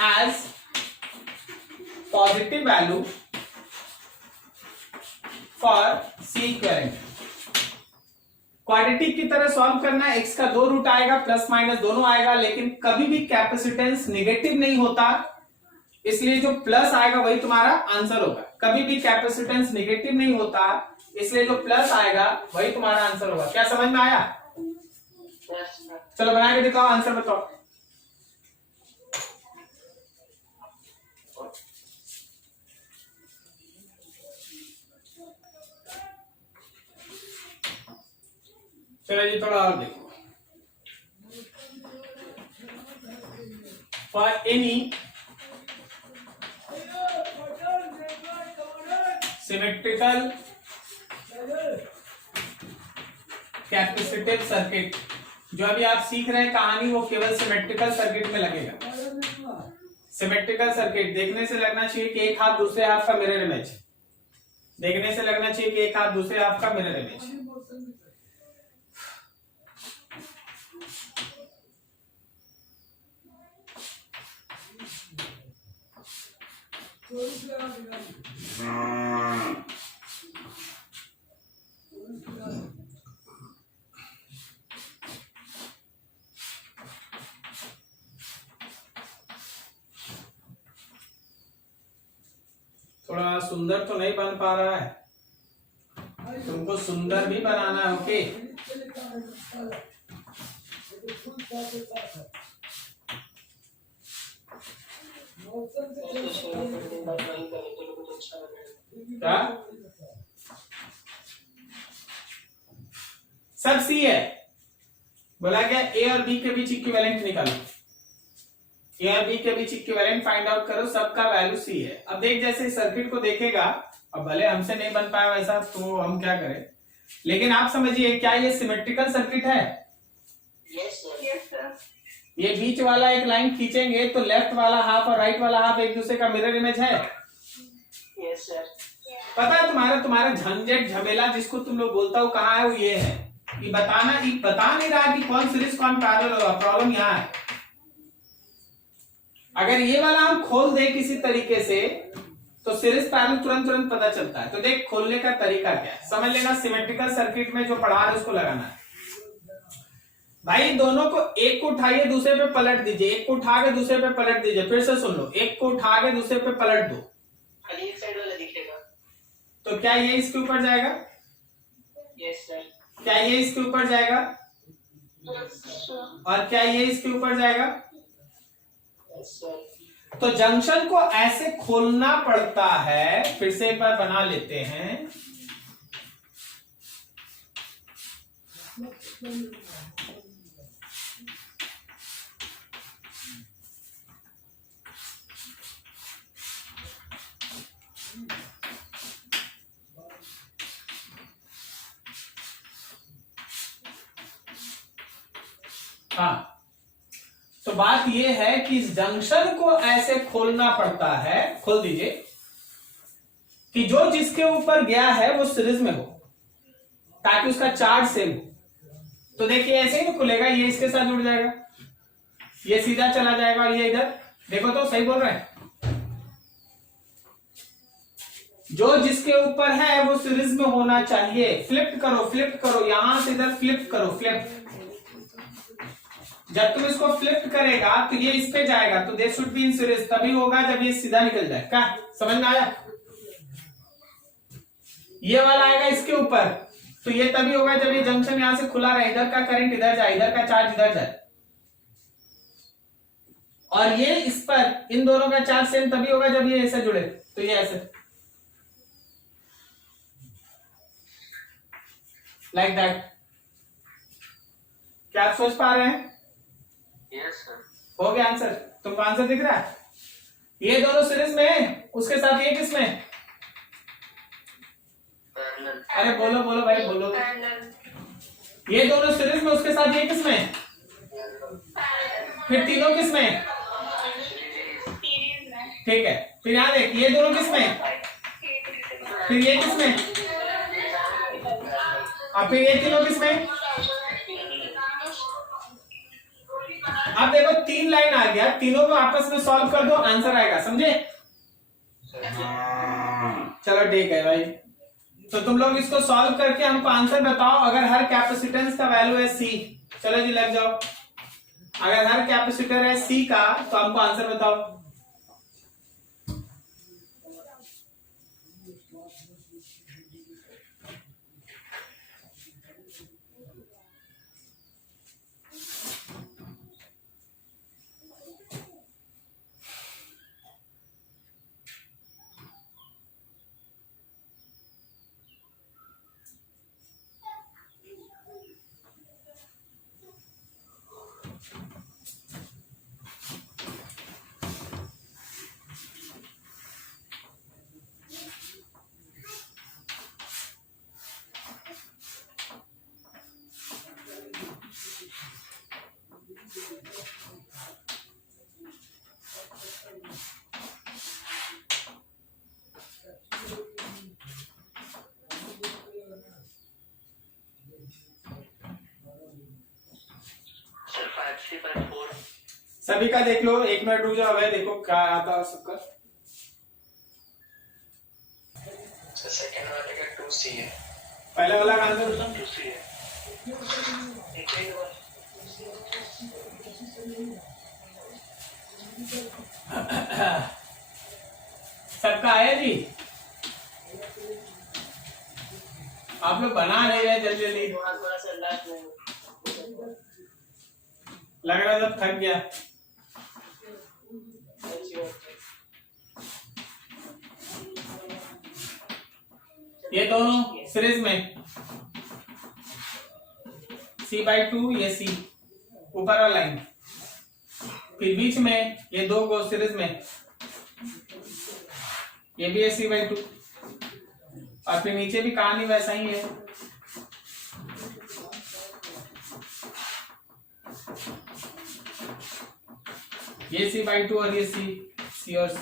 as positive value for C equivalent। Quadratic की तरह सॉल्व करना है, x का 2 रूट आएगा, प्लस माइनस दोनों आएगा, लेकिन कभी भी कैपेसिटेंस नेगेटिव नहीं होता, इसलिए जो प्लस आएगा वही तुम्हारा आंसर होगा। कभी भी कैपेसिटेंस नेगेटिव नहीं होता, इसलिए जो प्लस आएगा वही तुम्हारा आंसर होगा। क्या समझ में आया? चलो बना के दिखाओ, आंसर बताओ। चलो जी थोड़ा और देखो। For any symmetrical capacitive circuit. जो अभी आप सीख रहे हैं कहानी, वो केवल सिमेट्रिकल सर्किट में लगेगा। सिमेट्रिकल सर्किट देखने से लगना चाहिए कि एक हाथ दूसरे हाथ का मिरर इमेज, देखने से लगना चाहिए कि एक हाथ दूसरे हाथ का मिरर इमेज। थोड़ा सुंदर तो नहीं बन पा रहा है, तुमको सुंदर भी बनाना है। ओके, क्या सब सी है? बोला गया ए और बी के बीच इक्विवेलेंट निकालो, ए और बी के बीच इक्विवेलेंट फाइंड आउट करो, सबका वैल्यू सी है। अब देख, जैसे सर्किट को देखेगा, अब भले हमसे नहीं बन पाया वैसा, तो हम क्या करें, लेकिन आप समझिए, क्या ये सिमेट्रिकल सर्किट है? Yes sir. ये बीच वाला एक लाइन खींचेंगे तो लेफ्ट वाला हाफ और राइट वाला हाफ एक दूसरे का मिरर इमेज है। Yes sir. पता है तुम्हारा झंझट झमेला जिसको तुम लोग बोलता हो कहाँ है, वो ये है कि बता नहीं रहा कि कौन सीरीज कौन पैरेलल होगा। प्रॉब्लम यहाँ है। अगर ये वाला हम खोल दे किसी तरीके से तो सीरीज पैरेलल तुरंत पता चलता है। तो देख, खोलने का तरीका क्या है, समझ लेना। सिमेट्रिकल सर्किट में जो पढ़ा है उसको लगाना है भाई। दोनों को, एक को उठाइए दूसरे पे पलट दीजिए, एक को उठा के दूसरे पे पलट दीजिए। फिर से सुन लो, एक को उठा के दूसरे पे पलट दो, खाली एक साइड वाला दिखेगा। तो क्या ये इसके ऊपर जाएगा? Yes sir. क्या ये इसके ऊपर जाएगा? और क्या ये इसके ऊपर जाएगा? Yes sir. तो जंक्शन को ऐसे खोलना पड़ता है। फिर से एक बार बना लेते हैं। हाँ, तो बात यह है कि इस जंक्शन को ऐसे खोलना पड़ता है, खोल दीजिए, कि जो जिसके ऊपर गया है वो सीरीज में हो, ताकि उसका चार्ज सेम हो। तो देखिए, ऐसे ही तो खुलेगा, ये इसके साथ जुड़ जाएगा, ये सीधा चला जाएगा और ये इधर। देखो तो सही बोल रहे हैं। जो जिसके ऊपर है वो सीरीज में होना चाहिए। फ्लिप करो, यहां से इधर फ्लिप करो, फ्लिप। जब तुम इसको फ्लिप करेगा तो ये इस पे जाएगा, तो they should be in series. तभी होगा जब ये सीधा निकल जाए। क्या समझ में आया? ये वाला आएगा इसके ऊपर, तो ये तभी होगा जब ये जंक्शन यहां से खुला रहे, इधर का करंट इधर जाए, इधर का चार्ज इधर जाए। और ये इस पर, इन दोनों का चार्ज सेम तभी होगा जब ये ऐसे जुड़े, तो ये ऐसे, लाइक दैट। क्या आप सोच पा रहे हैं? Yes sir. हो गया आंसर? तुमको आंसर दिख रहा है? ये दोनों सीरीज में, उसके साथ ये किस में? पैरेलल। अरे बोलो भाई, बोलो। ये दोनों सीरीज में, उसके साथ ये किस में? फिर तीनों किस में? ठीक है, फिर यहां देख, ये दोनों किस में? फिर ये किस में? और फिर ये तीनों किस में? अब देखो, 3 लाइन आ गया, तीनों को आपस में सॉल्व कर दो, आंसर आएगा। समझे? चलो ठीक है भाई। तो तुम लोग इसको सॉल्व करके हमको आंसर बताओ। अगर हर कैपेसिटेंस का वैल्यू है C, चलो जी लग जाओ। अगर हर कैपेसिटर है C का, तो हमको आंसर बताओ। 3/4 सभी का देख लो, 1 मिनट रुक जाओ भाई, देखो क्या आता है सबका। सेकंड वाले का 2C है, पहले वाला का आंसर 2C है। सबका आया जी? आप लोग बना नहीं रहे जल्दी जल्दी, लग रहा है सब थक गया। ये दोनों सीरीज में C/2, ये C ऊपर वाला लाइन, फिर बीच में ये दो को सीरीज में, ये भी है C/2, और फिर नीचे भी कहानी वैसा ही है। ये C/2 और ये C और C।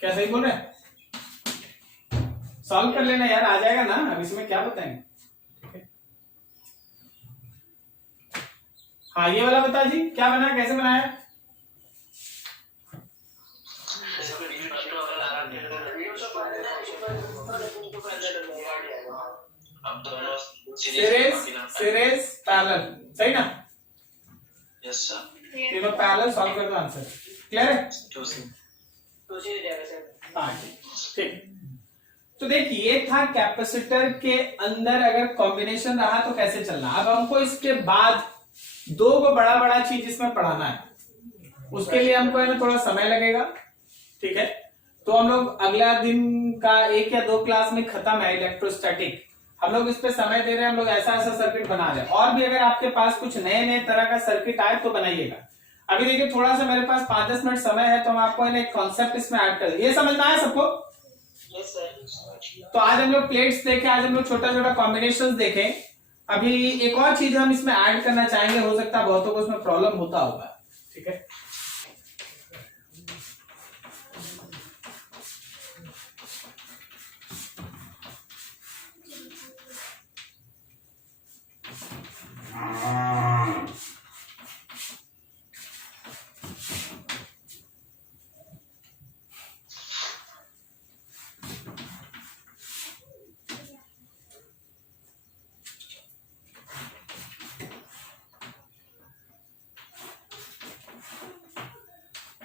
क्या सही बोल रहे हैं? सॉल्व कर लेना यार, आ जाएगा ना, अब इसमें क्या बताएंगे। हाँ ये वाला बता जी, क्या बना, कैसे बनाया? अब दोनों सीरीज पैरेलल, सही ना? यस सर, तीनों पैरेलल, सॉल्व कर दो, आंसर क्लियर है? 2C हाँ ठीक। तो देखिए ये था कैपेसिटर के अंदर अगर कॉम्बिनेशन रहा तो कैसे चलना। अब हमको इसके बाद दो को बड़ा बड़ा चीज इसमें पढ़ाना है, उसके लिए हमको है ना थोड़ा समय लगेगा, ठीक है? तो हम लोग अगला दिन का 1 या 2 क्लास में खत्म है इलेक्ट्रोस्टैटिक, हम लोग इस पे समय दे रहे हैं, हम लोग ऐसा ऐसा सर्किट बना रहे हैं। और भी अगर आपके पास कुछ नए नए तरह का सर्किट आए तो बनाइएगा। अभी देखिए थोड़ा सा मेरे पास 5-10 मिनट समय है, तो हम आपको एक कॉन्सेप्ट इसमें ऐड कर देंगे। ये समझना है सबको? Yes sir. तो आज हम लोग प्लेट्स देखे, आज हम लोग छोटा छोटा कॉम्बिनेशन देखे। अभी एक और चीज हम इसमें ऐड करना चाहेंगे, हो सकता है बहुतों को उसमें प्रॉब्लम होता होगा, ठीक है?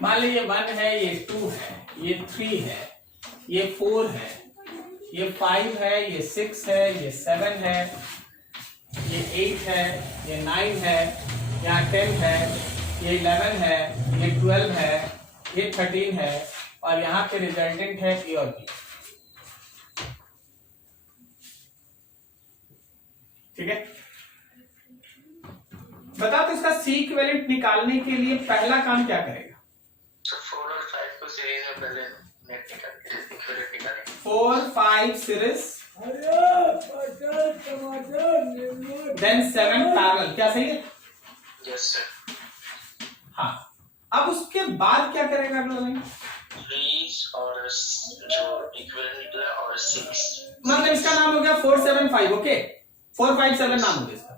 मान लीजिए 1 है, ये 2 है, ये 3 है, ये 4 है, ये 5 है, ये 6 है, ये 7 है, ये 8 है, ये 9 है, यहाँ 10 है, ये 11 है, ये 12 है, ये 13 है, और यहाँ पे रिजल्टेंट है A और B, ठीक है? बताओ तो इसका C इक्विवेलेंट निकालने के लिए पहला काम क्या करेगा? 4 और 5 को सीरीज में पहले नेट निकालेंगे, 4, 5 सीरीज, देन 7 पैरेलल, क्या सही है? Yes sir. हाँ, अब उसके बाद क्या करेगा आप लोग? 3 और जो इक्विवेलेंट निकला और 6, मतलब इसका नाम हो गया 4, 7, 5, ओके? 4, 5, 7 नाम हो गया इसका।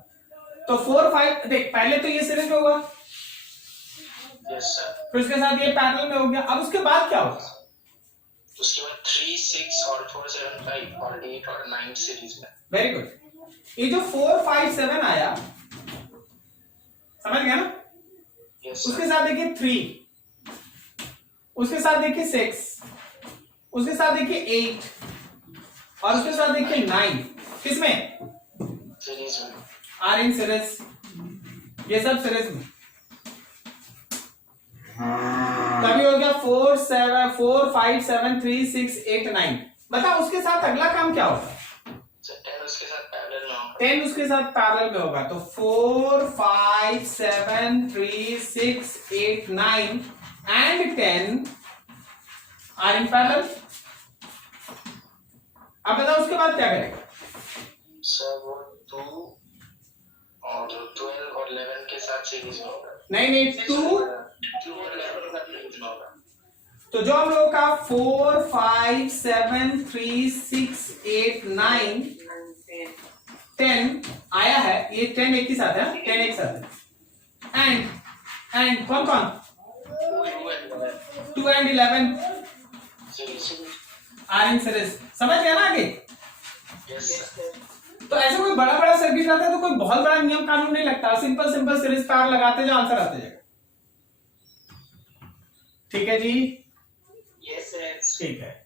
तो 4, 5 देख, पहले तो ये सीरीज में होगा, यस सर। फिर उसके साथ ये पैरेलल में हो गया। अब उसके बाद क्या होगा? उसके बाद 3, 6 और 4, 7, 5 और 8 और 9 सीरीज में। Very good. ये जो 4, 5, 7 आया, समझ गया ना? यस उसके साथ देखिए 3, उसके साथ देखिए 6, उसके साथ देखिए 8, और उसके साथ देखिए 9। किसमें? सीरीज में। आर इन सीरीज, ये सब सीरीज में। तभी हो गया 4, 5, 7, 3, 6, 8, 9। बताओ उसके साथ अगला काम क्या होगा? 10 उसके साथ पैरेलल में होगा। 10 उसके साथ पैरेलल में होगा, तो 4, 5, 7, 3, 6, 8, 9 एंड 10 आर इन पैरेलल। अब बताओ उसके बाद क्या करेगा? सर वो 2 और 12 और 11 के साथ सीरीज में होगा। नहीं 2 और 11 का सीरीज में होगा। तो जो हम लोग का 4, 5, 7, 3, 6, 8, 9, 10 आया है, ये 10 एक ही साथ है, 10 एक साथ है, एंड कौन कौन 2 and 11 आर इन सीरीज। समझ गया ना आगे? तो ऐसे कोई बड़ा बड़ा सर्किट रहता है तो कोई बहुत बड़ा नियम कानून नहीं लगता, सिंपल सिंपल सीरीज तार लगाते जाओ, आंसर आते जाएगा। ठीक है जी, यस सर। ठीक है।